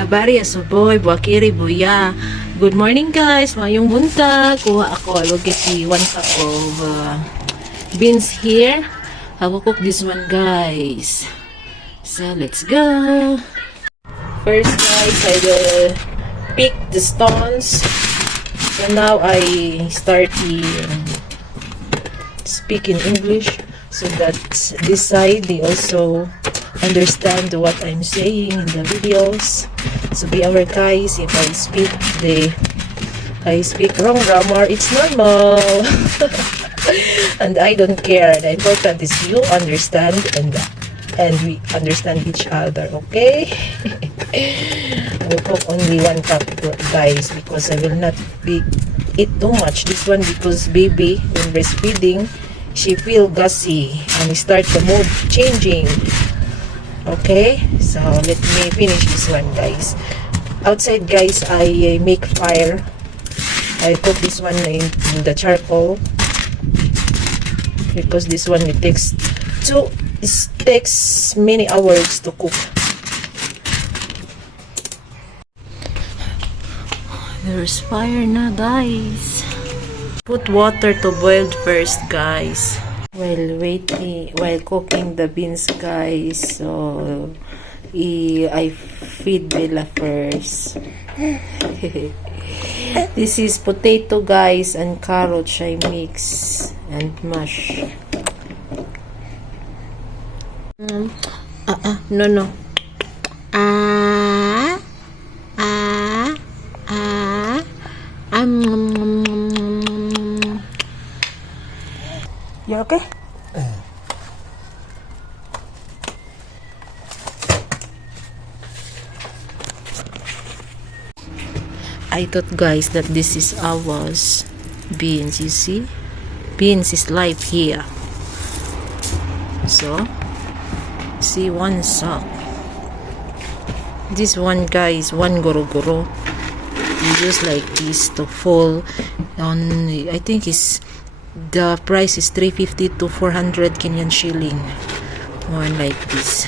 Habari asoboy, buwakiri buya. Good morning guys, mayong buntag. Kuha ako, I will get the 1 cup of beans here. I will cook this one guys. So let's go. First guys, I will pick the stones. So now I start speak in English so that this side they also understand what I'm saying in the videos. So be aware guys, if I speak wrong grammar, it's normal. And I don't care. The important is you understand and we understand each other, okay? I will cook only 1 cup guys because I will not eat too much. This one because baby when breastfeeding she feel gassy and start the mood changing. Okay, so let me finish this one guys. Outside guys, I make fire. I cook this one in the charcoal because this one it takes many hours to cook. There's fire na guys. Put water to boil first guys. While cooking the beans guys, so I feed Bella first. This is potato guys and carrot I mix and mash. No. You okay? I thought guys that this is ours beans, you see? Beans is live here. So, see one sack. This one guys, one goro-goro. You use like this to fall on, I think the price is 350 to 400 Kenyan shilling. One like this.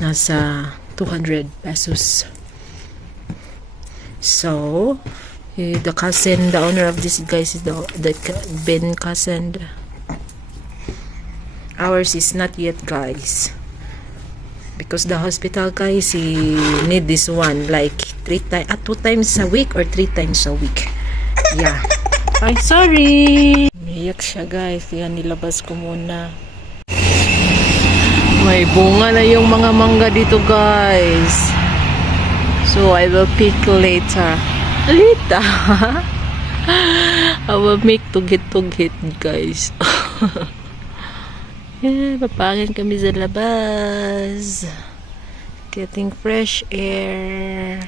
Nasa 200 pesos. So, the owner of this guys is the Ben cousin. Ours is not yet guys. Because the hospital guys, he need this one like 2 times a week or 3 times a week. Yeah. Ay, sorry. Umiyak siya guys. Kaya nilabas ko muna. May bunga na yung mga mangga dito guys. So I will pick later. I will make tugit guys. Yeah, papangin kami sa labas. Getting fresh air.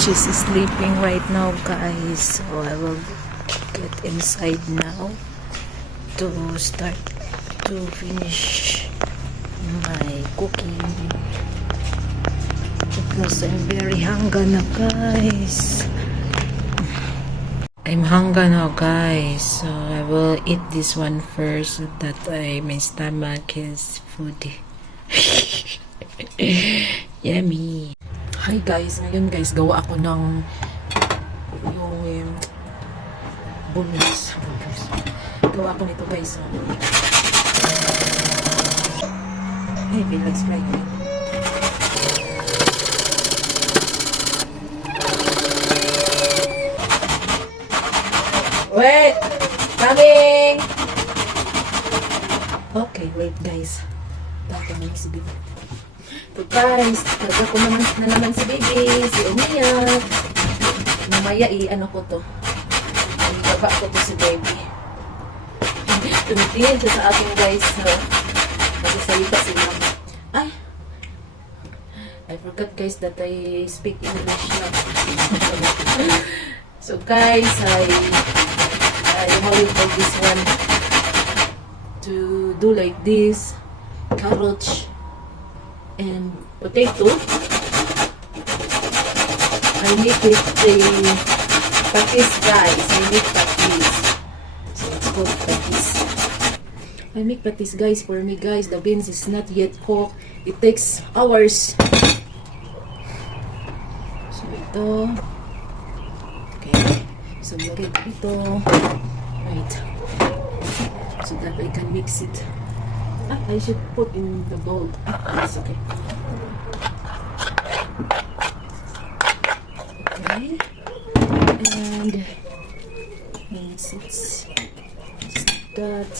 She's sleeping right now guys, so I will get inside now to start to finish my cooking because I'm very hungry now guys. I'm hungry now guys, so I will eat this one first so that my stomach is food. Yummy. Hi guys, ngayon guys gawa ako ng yung bunlis. Gawa ko nito guys. Hey, let's try it. Wait! Coming! Okay, wait guys. Tapos na si Bibi. So guys, nagka ko na naman si Bibi, si umiyak. Mamaya ano ko to. Ibaba ko to si Baby. Tumitingin siya sa akin guys. So, nagsasalita si mama. Ay! I forgot guys that I speak English now. So guys, how you call this one? To do like this. Carrots and potato. I make it a patis guys. I make patis. So it's called patis. I make patis guys for me guys. The beans is not yet cooked. It takes hours. So ito. Okay. So lagay ko ito. Right. So that I can mix it. I should put in the bowl. It's okay. Okay. And mix it. Just that.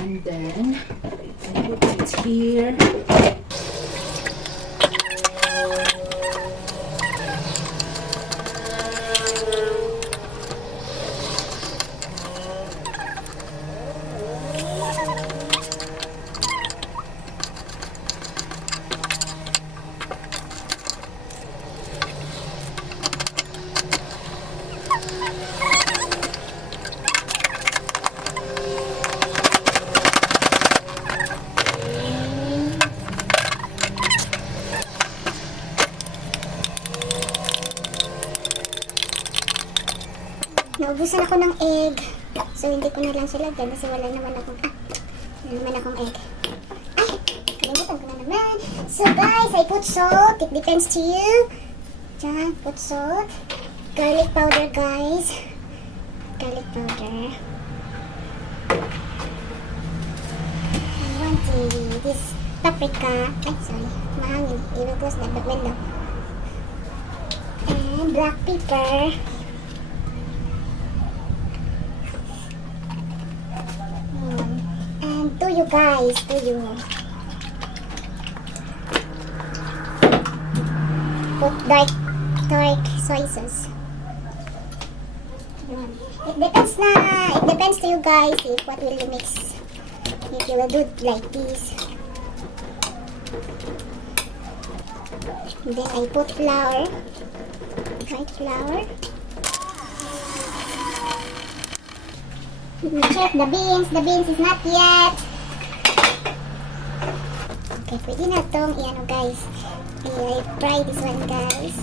And then I put it here. Naubusan ako ng egg. So, hindi ko na lang siya lagyan kasi wala naman akong egg. Ay! Kalimutan ko na naman. So, guys, I put salt. It depends to you. Diyan, put salt. Garlic powder, guys. Garlic powder. I want this paprika. Ay, sorry. Mahangin. I will close the window. And black pepper. You guys, to you. Put dark soy sauce. It depends to you guys if what will you mix. If you will do it like this. And then I put flour. White flour. Check the beans. The beans is not yet. Okay, pwede na itong i-ano guys. I-fry this one guys.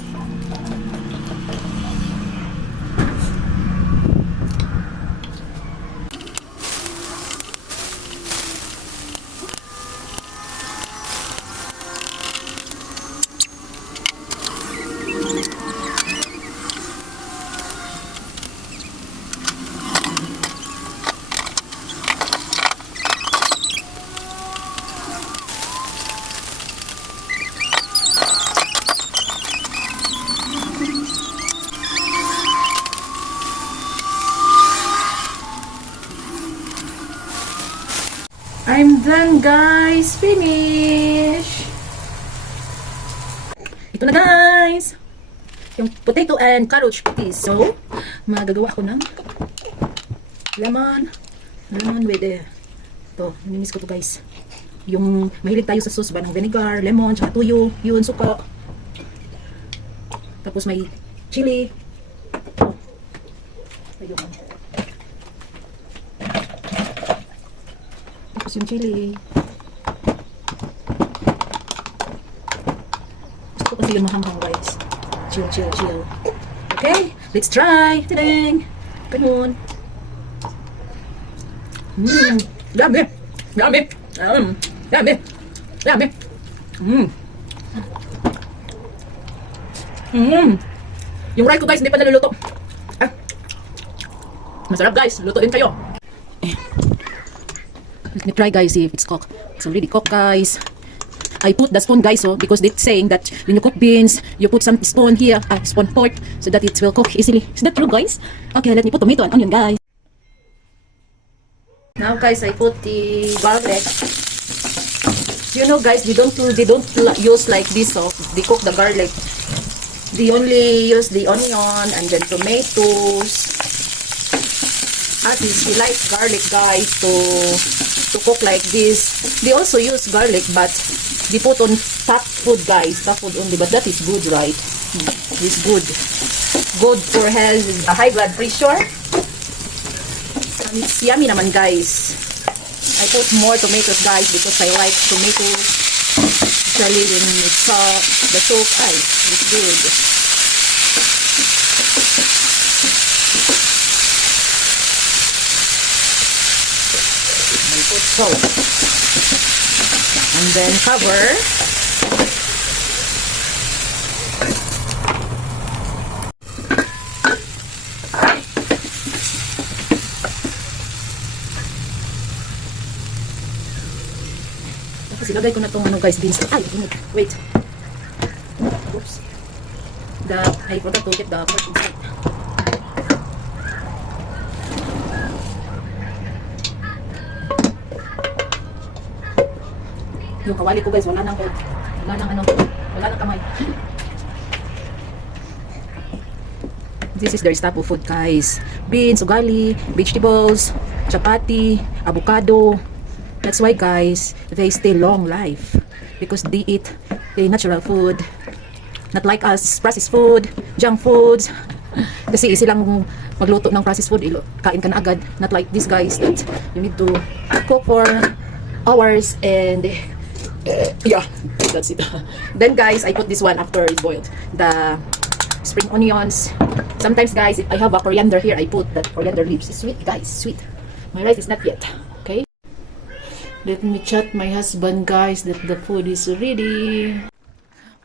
I'm done guys. Finish. Ito na guys. Yung potato and carrot patis. So, magagawa ko ng lemon with ito, namimis ko to guys. Yung mahilig tayo sa sauce ba ng vinegar, lemon, tsaka tuyo, yun, suka. Tapos may chili. Ayun. Tapos yung chili. Gusto ko kasi yung mahanghang guys. Chill. Okay, let's try. Tadang! Come on. Yummy. Yung rice ko guys, hindi pa naluluto. Masarap guys, luto din kayo. Let me try guys, see if it's cooked. It's already cooked guys. I put the spoon guys, so because it's saying that when you cook beans, you put some spoon here, spoon pork, so that it will cook easily. Is that true guys? Okay, let me put tomato and onion guys. Now guys, I put the garlic. You know guys, they don't use like this, so they cook the garlic. They only use the onion and then tomatoes. Ate, she likes garlic, guys, to cook like this. They also use garlic, but they put on top food, guys. Top food only, but that is good, right? It's good. Good for health, high blood pressure. And it's yummy naman, guys. I put more tomatoes, guys, because I like tomatoes. Especially when it's the soup. Ay, it's good. I put salt. And then cover. Tapos ilagay ko na itong ano guys, beans. Ay, wait. Oops. I forgot to get the pork inside. Yung kawali ko guys, wala nang kamay. This is their staple food, guys. Beans, ugali, vegetables, chapati, avocado. That's why, guys, they stay long life because they eat natural food. Not like us, processed food, junk foods. Kasi easy lang magluto ng processed food, kain ka na agad. Not like these guys that you need to cook for hours and yeah, that's it. Then guys, I put this one after it's boiled. The spring onions. Sometimes guys, if I have a coriander here, I put that coriander leaves. It's sweet, guys, sweet. My rice is not yet. Okay. Let me chat my husband, guys, that the food is ready.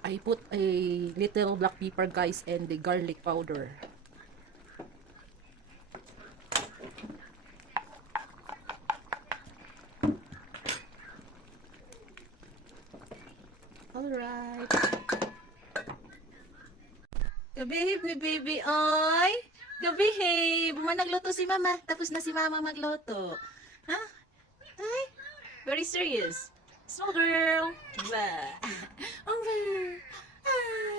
I put a little black pepper, guys, and the garlic powder. Alright. Gabihib ni baby, oy. Gabihib. Nagluto si mama. Tapos na si mama magluto. Ha? Ay, very serious. Small girl. Bah. Over. Ah.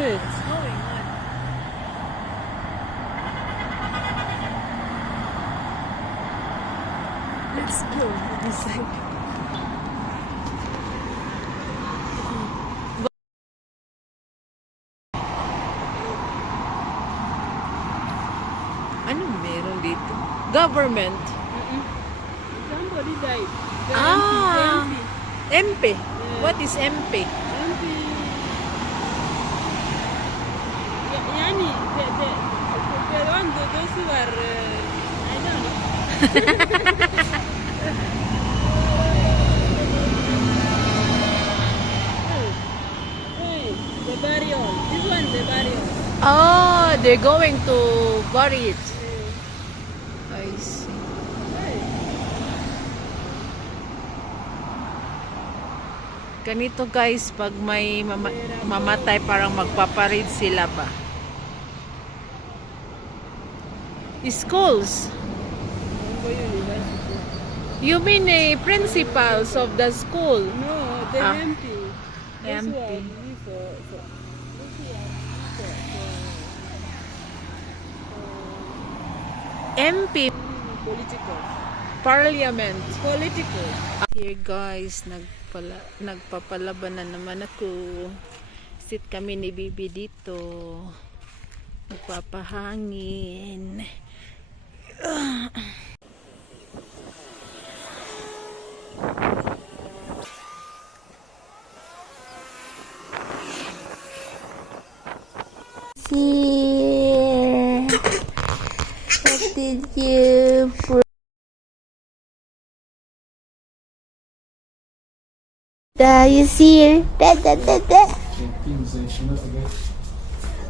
It's going on. Let's go to this side. Anong meron dito? Government. Somebody died. Ah, MP. What is MP? Yani, the one, those who are, I don't know. Hey, the burial. This one, the burial. Oh, they're going to bury it. I see. Ganito guys, pag may mamatay, parang magpaparid sila ba? Schools. You mean principals of the school? No, the Ah. MP. This MP. one, MP, political. Parliament. Political. Here guys, nagpapalaban na naman ako. Sit kami ni Bibi dito. Nagpapahangin. Here. What did you put? You see? Da.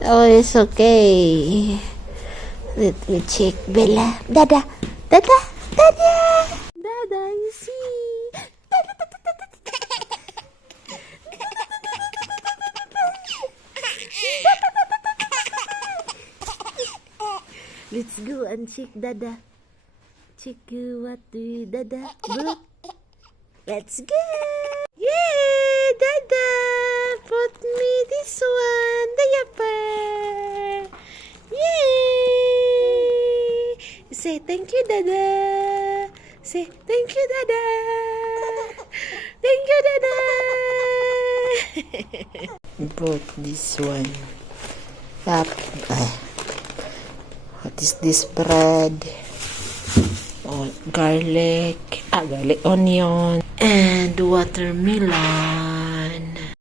Oh, it's okay. Let me check, Bella. Dada, you see? Let's go and check Dada. Check what do Dada brought. Let's go. Yay, Dada. Put me this one, the yapper. Yay. Say thank you, Dada. Say thank you, Dada. Thank you, Dada. Brought this one. Up. What is this bread? Oh, garlic, onion, and watermelon.